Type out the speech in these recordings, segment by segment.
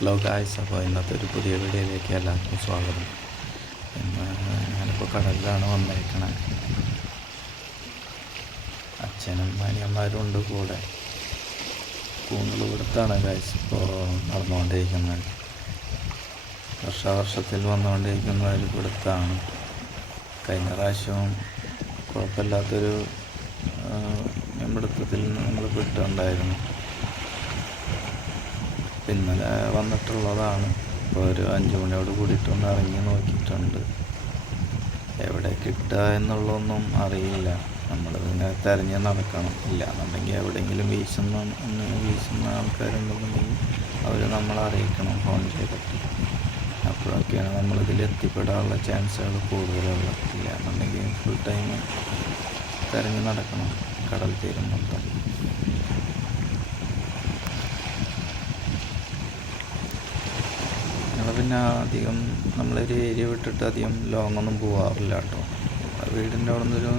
Hello guys, അപ്പോൾ ഇന്നത്തെ ഒരു പുതിയ വീഡിയോയിലേക്ക് എല്ലാവർക്കും സ്വാഗതം. ഇന്ന് ഞാനിപ്പോൾ കടലിലാണ് വന്നേക്കണേ. അച്ഛനും അനിയന്മാരും ഉണ്ട് കൂടെ. കൂന്തൽപിടുത്താണ് ഗായ്സ് ഇപ്പോൾ നടന്നുകൊണ്ടിരിക്കുന്നത്. വർഷത്തിൽ വന്നുകൊണ്ടിരിക്കുന്ന ഒരു പിടുത്തമാണ്. കഴിഞ്ഞ പ്രാവശ്യവും കുഴപ്പമില്ലാത്തൊരു പിടുത്തത്തിൽ നമ്മൾ കിട്ടുന്നുണ്ടായിരുന്നു. ഇന്നലെ വന്നിട്ടുള്ളതാണ്. ഇപ്പോൾ ഒരു 5 മണിയോട് കൂടിയിട്ടൊന്ന് ഇറങ്ങി നോക്കിയിട്ടുണ്ട്. എവിടെ കിട്ടുക എന്നുള്ളതൊന്നും അറിയില്ല. നമ്മളിങ്ങനെ തിരഞ്ഞ് നടക്കണം. ഇല്ല എന്നുണ്ടെങ്കിൽ എവിടെയെങ്കിലും വീശുന്ന ആൾക്കാരുണ്ടെന്നുണ്ടെങ്കിൽ അവർ നമ്മളെ അറിയിക്കണം ഫോൺ ചെയ്തിട്ട്. അപ്പോഴൊക്കെയാണ് നമ്മളിതിൽ എത്തിപ്പെടാനുള്ള ചാൻസുകൾ കൂടുതലുള്ളത്. ഇല്ല എന്നുണ്ടെങ്കിൽ ഫുൾ ടൈം തിരഞ്ഞ് നടക്കണം കടൽ തീരം മൊത്തം. പിന്നെ അധികം നമ്മളൊരു ഏരിയ വിട്ടിട്ട് അധികം ലോങ്ങൊന്നും പോകാറില്ല കേട്ടോ. വീടിൻ്റെ അവിടെ നിന്നൊരു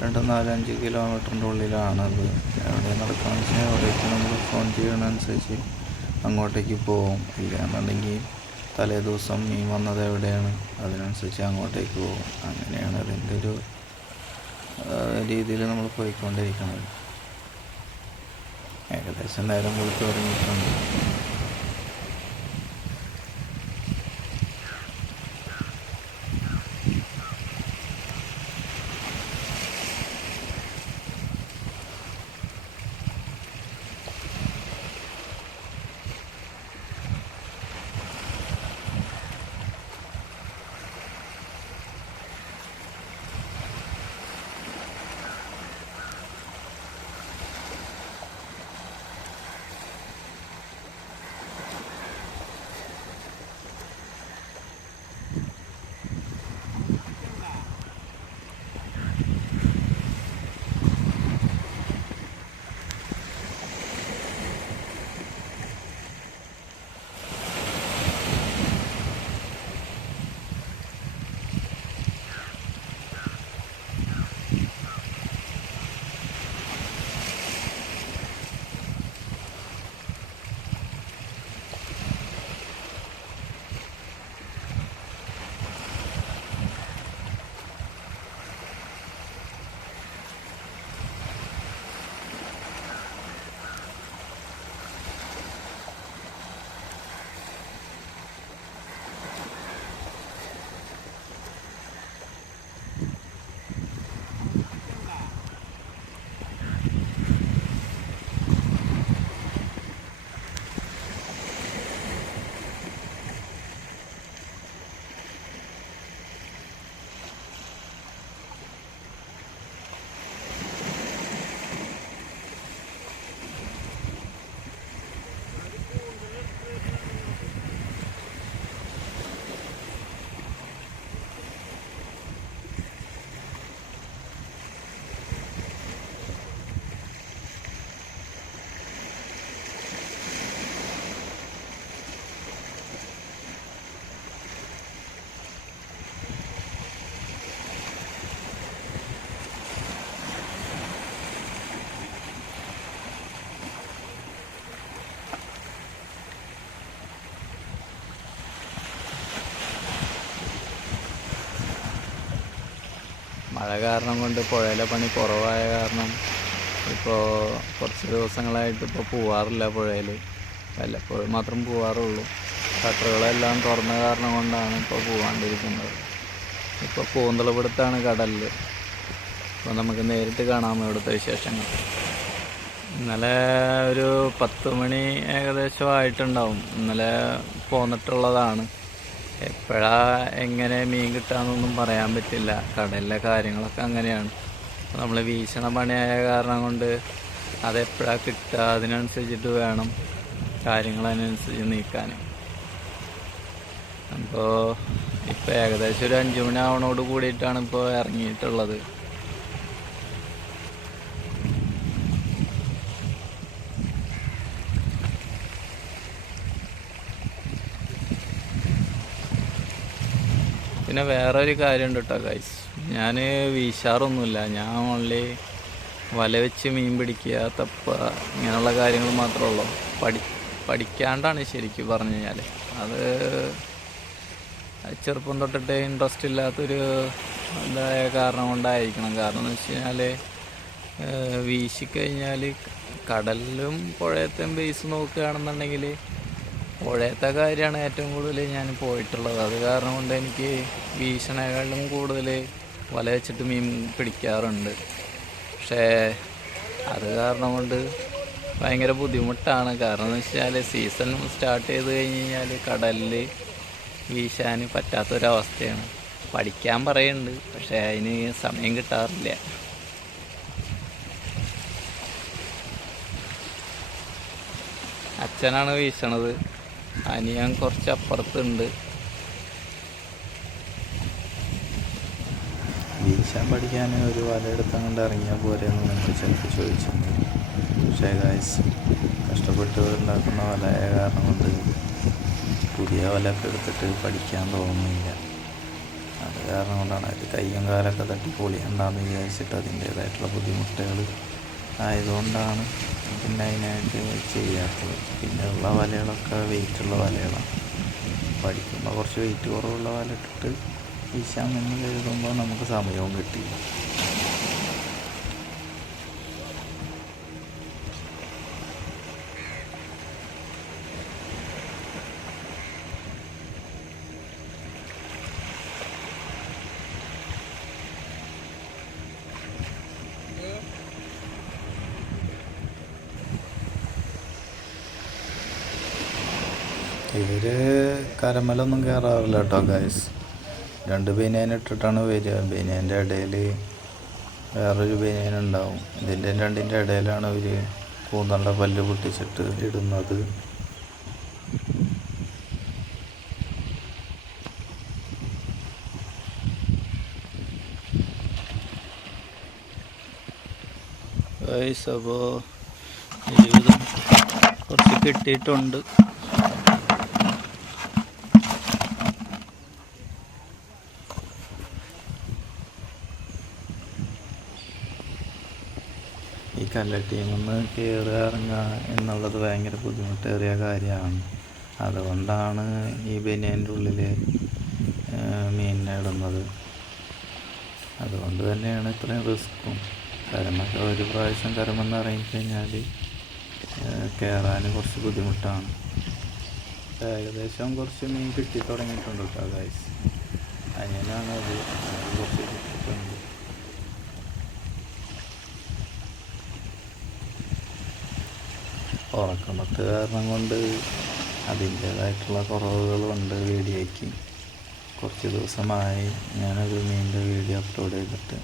2-4-5 കിലോമീറ്ററിൻ്റെ ഉള്ളിലാണത്. എവിടെ നടക്കുകയെന്ന് വെച്ചാൽ എവിടേക്ക് നമ്മൾ ഫോൺ ചെയ്യണതനുസരിച്ച് അങ്ങോട്ടേക്ക് പോകും. ഇല്ല എന്നുണ്ടെങ്കിൽ തലേ ദിവസം മീൻ വന്നത് എവിടെയാണ് അതിനനുസരിച്ച് അങ്ങോട്ടേക്ക് പോകും. അങ്ങനെയാണ് അതിൻ്റെ ഒരു രീതിയിൽ നമ്മൾ പോയിക്കൊണ്ടിരിക്കുന്നത്. ഏകദേശം നേരം വെളുത്ത് തുടങ്ങിയിട്ടുണ്ട്. മഴ കാരണം കൊണ്ട് പുഴയിലെ പണി കുറവായ കാരണം ഇപ്പോൾ കുറച്ച് ദിവസങ്ങളായിട്ട് ഇപ്പോൾ പോവാറില്ല പുഴയിൽ. വല്ലപ്പോഴും മാത്രം പോവാറുള്ളൂ. ഷട്ടറുകളെല്ലാം തുറന്ന കാരണം കൊണ്ടാണ് ഇപ്പോൾ പോവാണ്ടിരിക്കുന്നത്. ഇപ്പോൾ കൂന്തൽപിടുത്താണ് കടലിൽ. അപ്പോൾ നമുക്ക് നേരിട്ട് കാണാം ഇവിടുത്തെ വിശേഷങ്ങൾ. ഇന്നലെ ഒരു 10 മണി ഏകദേശം ആയിട്ടുണ്ടാവും. ഇന്നലെ പോന്നിട്ടുള്ളതാണ്. എപ്പോഴാ എങ്ങനെ മീൻ കിട്ടാമെന്നൊന്നും പറയാൻ പറ്റില്ല. കടലിലെ കാര്യങ്ങളൊക്കെ അങ്ങനെയാണ്. നമ്മൾ വീശണ പണിയായ കാരണം കൊണ്ട് അതെപ്പോഴാണ് കിട്ടുക അതിനനുസരിച്ചിട്ട് വേണം കാര്യങ്ങളതിനനുസരിച്ച് നീക്കാൻ. അപ്പോൾ ഇപ്പോൾ ഏകദേശം ഒരു 5 മണി ആവണോട് കൂടിയിട്ടാണ് ഇപ്പോൾ ഇറങ്ങിയിട്ടുള്ളത്. പിന്നെ വേറൊരു കാര്യമുണ്ട് കേട്ടോ ഗൈസ്. ഞാൻ വീശാറൊന്നുമില്ല. ഞാൻ ഓൺലി വല വെച്ച് മീൻ പിടിക്കുക, തപ്പുക, ഇങ്ങനെയുള്ള കാര്യങ്ങൾ മാത്രമേ ഉള്ളൂ. പഠിക്കാണ്ടാണ് ശരിക്കും പറഞ്ഞു കഴിഞ്ഞാൽ. അത് ചെറുപ്പം തൊട്ടിട്ട് ഇൻട്രസ്റ്റ് ഇല്ലാത്തൊരു എന്തായ കാരണം കൊണ്ടായിരിക്കണം. കാരണം എന്ന് വെച്ച് കഴിഞ്ഞാൽ വീശിക്കഴിഞ്ഞാൽ കടലിലും പുഴയത്തെയും ബേസ് നോക്കുകയാണെന്നുണ്ടെങ്കിൽ പുഴയത്തെ കാര്യമാണ് ഏറ്റവും കൂടുതൽ ഞാൻ പോയിട്ടുള്ളത്. അത് കാരണം കൊണ്ട് എനിക്ക് വീശണേക്കാളും കൂടുതൽ വല വെച്ചിട്ട് മീൻ പിടിക്കാറുണ്ട്. പക്ഷേ അത് കാരണം കൊണ്ട് ഭയങ്കര ബുദ്ധിമുട്ടാണ്. കാരണം എന്ന് വെച്ചാൽ സീസൺ സ്റ്റാർട്ട് ചെയ്ത് കഴിഞ്ഞ് കഴിഞ്ഞാൽ കടലിൽ വീശാൻ പറ്റാത്തൊരവസ്ഥയാണ്. പഠിക്കാൻ പറയുന്നുണ്ട്, പക്ഷേ അതിന് സമയം കിട്ടാറില്ല. അച്ഛനാണ് വീശണത്, അനിയൻ കുറച്ച് അപ്പുറത്തുണ്ട്. വീശാൻ പഠിക്കാൻ ഒരു വല എടുത്തങ്ങോട്ട് ഇറങ്ങിയാൽ പോരെയെന്ന് നിങ്ങൾ ചിലപ്പോൾ ചോദിച്ചിട്ടുണ്ട്. പക്ഷേ ഗായ്സ്, കഷ്ടപ്പെട്ട് ഉണ്ടാക്കുന്ന വലയ കാരണം കൊണ്ട് പുതിയ വലയൊക്കെ എടുത്തിട്ട് പഠിക്കാൻ തോന്നുന്നില്ല. അത് കാരണം കൊണ്ടാണ് അത് കയ്യും കാലൊക്കെ തട്ടി പൊളിയണ്ടെന്ന് വിചാരിച്ചിട്ട് അതിൻ്റേതായിട്ടുള്ള ബുദ്ധിമുട്ടുകൾ ആയതുകൊണ്ടാണ് പിന്നെ അതിനായിട്ട് ചെയ്യാത്തത്. പിന്നെ ഉള്ള വലകളൊക്കെ വെയിറ്റുള്ള വലകളാണ്. പഠിക്കുമ്പോൾ കുറച്ച് വെയിറ്റ് കുറവുള്ള വല ഇട്ടിട്ട് വീശാൻ നിന്ന് കരുതുമ്പോൾ നമുക്ക് സമയവും കിട്ടില്ല. ഇവർ കരമലൊന്നും കയറാറില്ല കേട്ടോ ഗൈസ്. 2 ബനിയൻ ഇട്ടിട്ടാണ് വരിക. ബനിയൻ്റെ ഇടയിൽ വേറൊരു ബനിയൻ ഉണ്ടാവും. ഇതിൻ്റെ രണ്ടിൻ്റെ ഇടയിലാണ് ഇവർ കൂന്തണ്ട പല്ല് പൊട്ടിച്ചിട്ട് ഇടുന്നത്. ഗൈസ്, അപ്പോൾ ജീവിതം കുറച്ച് കിട്ടിയിട്ടുണ്ട്. ഈ കല്ലട്ടിയിൽ നിന്ന് കയറുക ഇറങ്ങുക എന്നുള്ളത് ഭയങ്കര ബുദ്ധിമുട്ടേറിയ കാര്യമാണ്. അതുകൊണ്ടാണ് ഈ ബനിയൻ്റെ ഉള്ളിൽ മീനിനെ ഇടുന്നത്. അതുകൊണ്ട് തന്നെയാണ് ഇത്രയും റിസ്ക്കും. കരമൊക്കെ ഒരു പ്രാവശ്യം കരമെന്ന് ഇറങ്ങിക്കഴിഞ്ഞാൽ കയറാൻ കുറച്ച് ബുദ്ധിമുട്ടാണ്. ഏകദേശം കുറച്ച് മീൻ കിട്ടി തുടങ്ങിയിട്ടുണ്ട് കേട്ടോ ഗൈസ്. അനിയനാണ് അത് കുറച്ച് കിട്ടിയിട്ടുണ്ട്. ഉറക്കമത്ത് കാരണം കൊണ്ട് അതിൻ്റേതായിട്ടുള്ള കുറവുകളുണ്ട് വീഡിയോയ്ക്ക്. കുറച്ച് ദിവസമായി ഞാനൊരു മീനിൻ്റെ വീഡിയോ അപ്ലോഡ് ചെയ്തിട്ട്.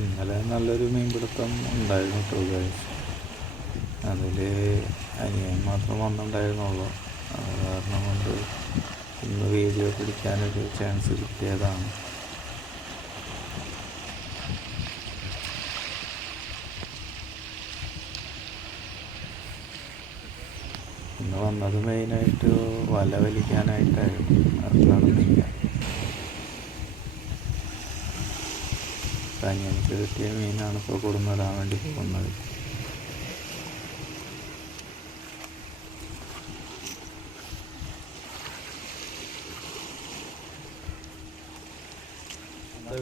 ഇന്നലെ നല്ലൊരു മീൻപിടുത്തം ഉണ്ടായിരുന്നു കേട്ടോ ഗൈസ്. അതിൽ അനിയൻ മാത്രം വന്നിട്ടുണ്ടായിരുന്നുള്ളൂ. അത് കാരണം കൊണ്ട് ഇന്ന് വീഡിയോ പിടിക്കാനൊരു ചാൻസ് കിട്ടിയതാണ്. ഇന്ന് വന്നത് മെയിനായിട്ട് വല വലിക്കാനായിട്ടായിരുന്നു. അത് നടന്നില്ല. അനിയനിക്ക് കിട്ടിയ മീനാണ് ഇപ്പോൾ കൊടുന്നിടാൻ വേണ്ടി പോകുന്നത്.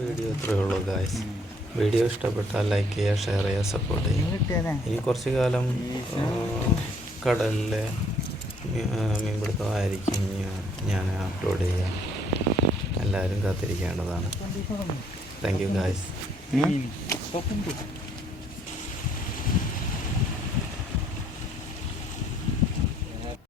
വീഡിയോ ഇത്രയേ ഉള്ളൂ ഗായ്സ്. വീഡിയോ ഇഷ്ടപ്പെട്ടാൽ ലൈക്ക് ചെയ്യുക, ഷെയർ ചെയ്യുക, സപ്പോർട്ട് ചെയ്യുക. ഇനി കുറച്ച് കാലം കടലിലെ മീൻപിടുത്തമായിരിക്കും ഞാൻ അപ്ലോഡ് ചെയ്യുക. എല്ലാവരും കാത്തിരിക്കേണ്ടതാണ്. Thank you guys.